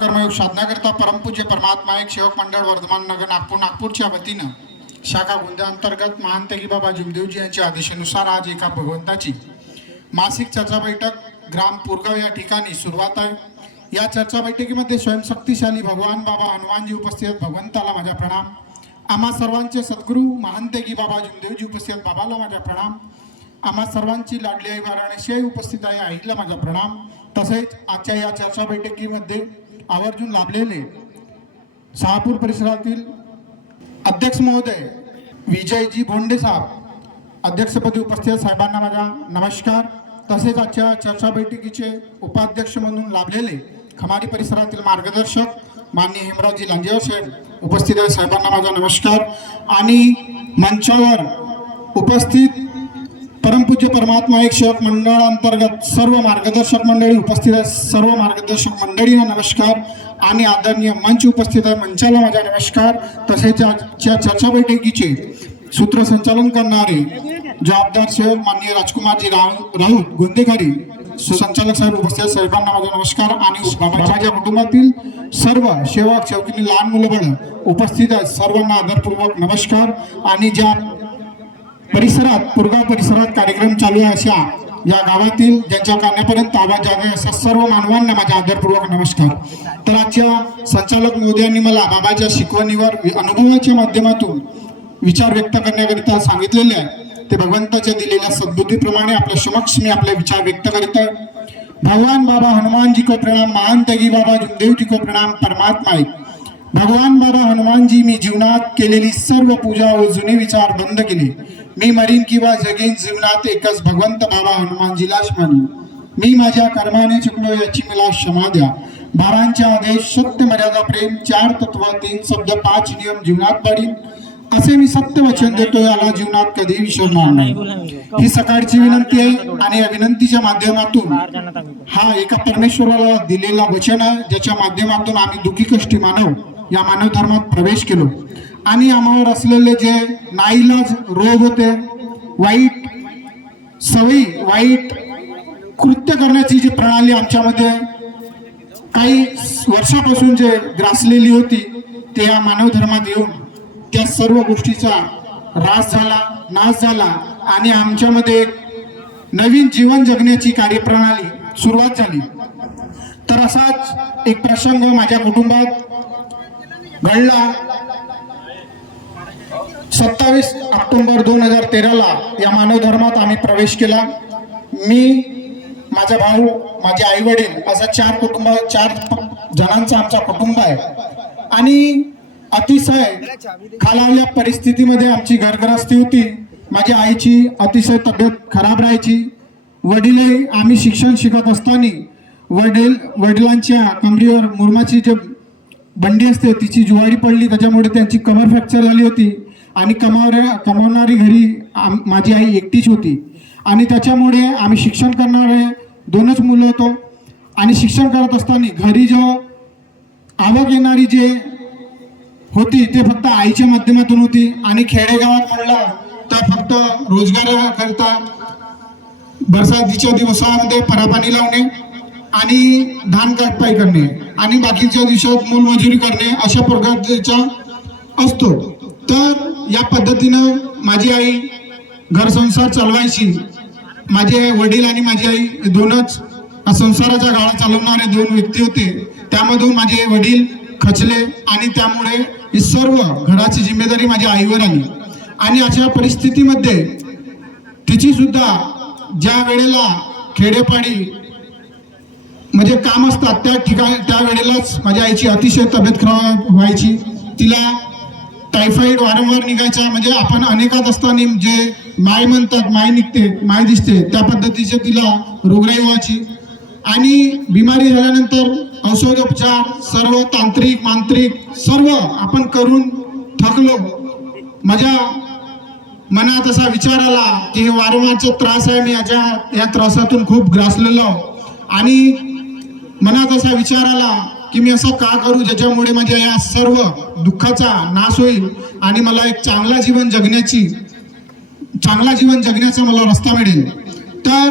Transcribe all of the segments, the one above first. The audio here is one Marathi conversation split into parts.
कर्मयोग साधनाकरिता परमपूज्य परमात्मा एक सेवक मंडळ वर्धमान नगर नागपूरच्या वतीनं शाखा गोंदिया अंतर्गत महांतगी बाबा जुमदेवजी यांच्या आदेशानुसार आज एका भगवंताची मासिक चर्चा बैठक ग्राम पुरगाव या ठिकाणी सुरुवात आहे। या चर्चा बैठकीमध्ये स्वयंशक्तिशाली भगवान बाबा हनुमानजी उपस्थित, भगवंताला माझा प्रणाम। आम्हा सर्वांचे सद्गुरू महांतगी बाबा जुमदेवजी उपस्थित, बाबाला माझा प्रणाम। आम्हा सर्वांची लाडली आई वाराणसी आई उपस्थित आहे, आईला माझा प्रणाम। तसेच आजच्या या चर्चा बैठकीमध्ये आवर्जून लाभलेले शहापूर परिसरातील अध्यक्ष महोदय विजयजी भोंडे साहेब अध्यक्षपदी उपस्थित, साहेबांना माझा नमस्कार। तसेच आजच्या चर्चा बैठकीचे उपाध्यक्ष म्हणून लाभलेले खमारी परिसरातील मार्गदर्शक माननीय हेमराजजी लांजेवार साहेब उपस्थित आहे, साहेबांना माझा नमस्कार। आणि मंचावर उपस्थित परमपूज्य परमात्मा एक सेवक मंडळ अंतर्गत सर्व मार्गदर्शक मंडळी उपस्थित आहे, सर्व मार्गदर्शक मंडळींना नमस्कार। आणि आदरणीय मंच उपस्थित आहे, मंचाला माझा नमस्कार। तसेच आजच्या चर्चा बैठकीचे सूत्रसंचालन करणारे जबाबदार सेवक माननीय राजकुमारजी राऊत गोंदेखारी संचालक साहेब उपस्थित, साहेबांना माझा नमस्कार। आणि बाबाच्या कुटुंबातील सर्व सेवक सेवकिनी लहान मुलं बाळ उपस्थित आहेत, सर्वांना आदरपूर्वक नमस्कार। आणि ज्या परिसरात पुरगाव परिसरात कार्यक्रम चालू आहे अशा या गावातील ज्यांच्या कानापर्यंत आवाज जावे अशा सर्व मानवांना माझा आदरपूर्वक नमस्कार। तर आजच्या संचालक महोदयांनी मला बाबाच्या शिकवणीवर अनुभवाच्या माध्यमातून विचार व्यक्त करण्याकरिता सांगितलेले आहे, ते भगवंताच्या दिलेल्या सद्बुद्धीप्रमाणे आपल्या समक्ष मी आपले विचार व्यक्त करीत आहे। भगवान बाबा हनुमान जी को प्रणाम, महांतगी बाबा जुमदेव जी को प्रणाम। परमात्मा एक भगवान बाबा हनुमानजी, मी जीवनात केलेली सर्व पूजा व जुने विचार बंद केले। मी मरीन किंवा जगेन, जीवनात एकच भगवंत बाबा हनुमानजीलाच मानी। मी माझ्या कर्माने चुकलो याची मला क्षमा द्या। बारांचे आदेश, सत्य, मर्यादा, प्रेम, 4 तत्व, 3 शब्द, 5 नियम जीवनात पाळीन असे मी सत्य वचन देतो, याला जीवनात कधी विसरणार नाही। ही सकाळची विनंती आहे आणि या विनंतीच्या माध्यमातून हा एका परमेश्वराला दिलेला वचन आहे, ज्याच्या माध्यमातून आम्ही दुःखी कष्टी मानव या मानव धर्मात प्रवेश केलो। आणि आम्हावर असलेले जे नाईलाज रोग होते, वाईट सवयी, वाईट कृत्य करण्याची जी प्रणाली आमच्यामध्ये काही वर्षापासून जे ग्रासलेली होती, ते या मानव धर्मात येऊन त्या सर्व गोष्टीचा ऱ्हास झाला, नाश झाला आणि आमच्यामध्ये एक नवीन जीवन जगण्याची कार्यप्रणाली सुरुवात झाली। तर असाच एक प्रसंग माझ्या कुटुंबात घडला। 27 ऑक्टोबर 2013ला या मानव धर्मात आम्ही प्रवेश केला। मी, माझा भाऊ, माझे आई वडील असं 4 जणांचं आमचा कुटुंब आहे। आणि अतिशय खालावल्या परिस्थितीमध्ये आमची घरगृहस्थी होती। माझ्या आईची अतिशय तब्येत खराब राहायची। वडीलही, आम्ही शिक्षण शिकत असताना वडिलांच्या कमरेवर मुरमाची जे बंडी असते तिची जुवाडी पडली, त्याच्यामुळे त्यांची कमर फ्रॅक्चर झाली होती। आणि कमावणारी घरी माझी आई एकटीच होती। आणि त्याच्यामुळे आम्ही शिक्षण करणारे 2च मुलं होतो। आणि शिक्षण करत असताना घरी जो आवक येणारी जे होती ते फक्त आईच्या माध्यमातून होती। आणि खेडेगावात म्हणलं तर फक्त रोजगाराकरता बरसातीच्या दिवसामध्ये परापाणी लावणे आणि धान कापणी करणे आणि बाकीच्या दिवसात मोलमजुरी करणे अशा प्रकारचा असतो। तर या पद्धतीनं माझी आई घर संसार चालवायची। माझे वडील आणि माझी आई 2च संसाराच्या गाळा चालवणारे 2 व्यक्ती होते। त्यामधून माझे वडील खचले आणि त्यामुळे ही सर्व घराची जिम्मेदारी माझ्या आईवर आली। आणि अशा परिस्थितीमध्ये तिची सुद्धा ज्या वेळेला खेडेपाडी म्हणजे काम असतात त्या वेळेलाच माझ्या आईची अतिशय तब्येत खराब व्हायची। तिला टायफॉइड वारंवार निघायचा। म्हणजे आपण अनेकात असताना जे माय म्हणतात, माय निघते, माय दिसते, त्या पद्धतीचे तिला रोगराई व्हायची। आणि बिमारी झाल्यानंतर औषधोपचार सर्व तांत्रिक मांत्रिक सर्व आपण करून थकलो। माझ्या मनात असा विचार आला की हे वारंवारचा त्रास आहे, मी या त्रासातून खूप ग्रासलेलो। आणि मनात असा विचार आला की मी असं का करू ज्याच्यामुळे माझ्या या सर्व दुःखाचा नाश होईल आणि मला एक चांगला जीवन जगण्याचा मला रस्ता मिळेल। तर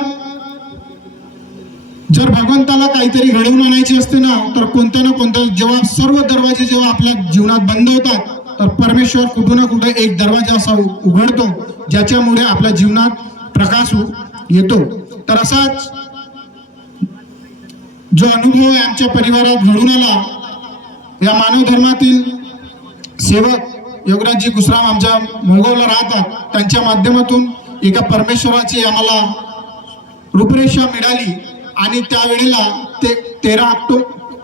जर भगवंताला काहीतरी घडवून आणायचे असते ना तर कोणत्या ना कोणत्या जेव्हा सर्व दरवाजे जेव्हा आपल्या जीवनात बंद होतात तर परमेश्वर कुठे ना कुठे एक दरवाजा असा उघडतो ज्याच्यामुळे आपल्या जीवनात प्रकाश येतो. तर असाच जो अनुभव आहे आमच्या परिवारात घडून आला, या मानव धर्मातील सेवक योगराजजी कुसराम आमच्या मोगावला राहतात, त्यांच्या माध्यमातून एका परमेश्वराची आम्हाला रूपरेषा मिळाली आणि त्यावेळेला ते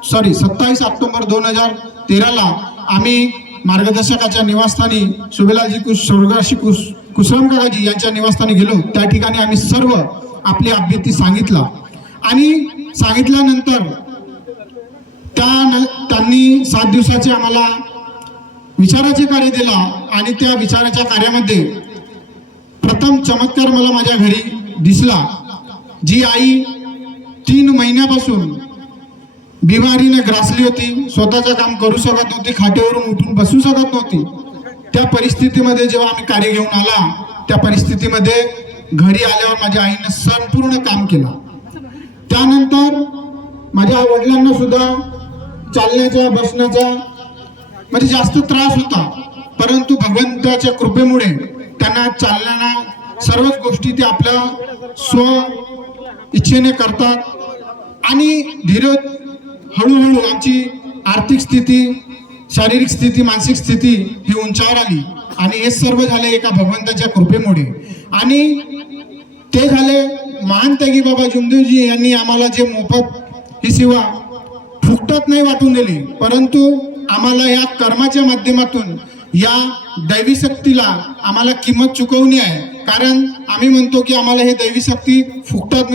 27 ऑक्टोबर 2013ला आम्ही मार्गदर्शकाच्या निवासस्थानी सुबेलाजी स्वर्गवासी कुसराम काकाजी यांच्या निवासस्थानी गेलो. त्या ठिकाणी आम्ही सर्व आपली अभ्यर्थी सांगितला आणि सांगितल्यानंतर त्यांनी 7 दिवसाचे आम्हाला विचाराचे कार्य दिला आणि त्या विचाराच्या कार्यामध्ये प्रथम चमत्कार मला माझ्या घरी दिसला. जी आई 3 महिन्यापासून बिमारीने ग्रासली होती, स्वतःचं काम करू शकत नव्हती, खाटेवरून उठून बसू शकत नव्हती, त्या परिस्थितीमध्ये जेव्हा आम्ही कार्य घेऊन आला त्या परिस्थितीमध्ये घरी आल्यावर माझ्या आईनं संपूर्ण काम केलं. त्यानंतर माझ्या वडिलांना सुद्धा चालण्याचा बसण्याचा म्हणजे जास्त त्रास होता, परंतु भगवंताच्या कृपेमुळे त्यांना चालण्याला सर्वच गोष्टी ते आपल्या स्व इच्छेने करतात आणि धीरे हळूहळू आमची आर्थिक स्थिती, शारीरिक स्थिती, मानसिक स्थिती ही उंचावर आली आणि हे सर्व झाले एका भगवंताच्या कृपेमुळे. आणि ते झाले महान त्यागी बाबा जुमदेवजी यांनी आम्हाला जे मोफत ही सेवा फुकटात नाही वाटून दिली, परंतु आम्हाला या कर्माच्या माध्यमातून या दैवी शक्तीला आम्हाला किंमत चुकवणी आहे. कारण आम्ही म्हणतो की आम्हाला हे दैवी शक्ती फुकटात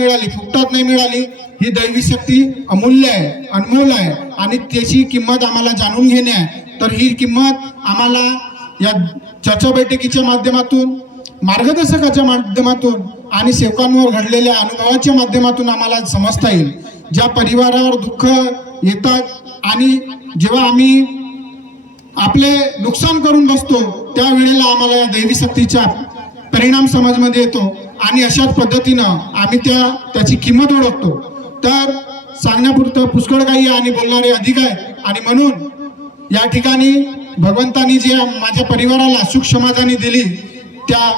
नाही मिळाली. ही दैवी शक्ती अमूल्य आहे, अनमोल आहे आणि त्याची किंमत आम्हाला जाणून घेणे आहे. तर ही किंमत आम्हाला या चर्चा बैठकीच्या माध्यमातून, मार्गदर्शकाच्या माध्यमातून आणि सेवकांवर घडलेल्या अनुभवाच्या माध्यमातून आम्हाला समजता येईल. ज्या परिवारावर दुःख येतात आणि जेव्हा आम्ही आपले नुकसान करून बसतो त्यावेळेला आम्हाला या दैवी शक्तीचा परिणाम समाजमध्ये येतो आणि अशाच पद्धतीनं आम्ही त्याची किंमत ओळखतो. तर सांगण्यापुरतं पुष्कळ काही आणि बोलणारे अधिक आहे आणि म्हणून या ठिकाणी भगवंतानी जे माझ्या परिवाराला सुख समाधानी दिली त्या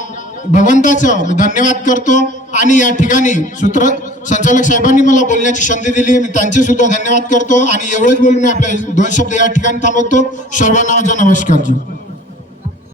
भगवंताचं धन्यवाद करतो आणि या ठिकाणी संचालक साहेबांनी मला बोलण्याची संधी दिली, मी त्यांचे सुद्धा धन्यवाद करतो आणि एवढंच बोलून मी आपले 2 शब्द या ठिकाणी थांबवतो. सर्वांना माझा नमस्कार जी.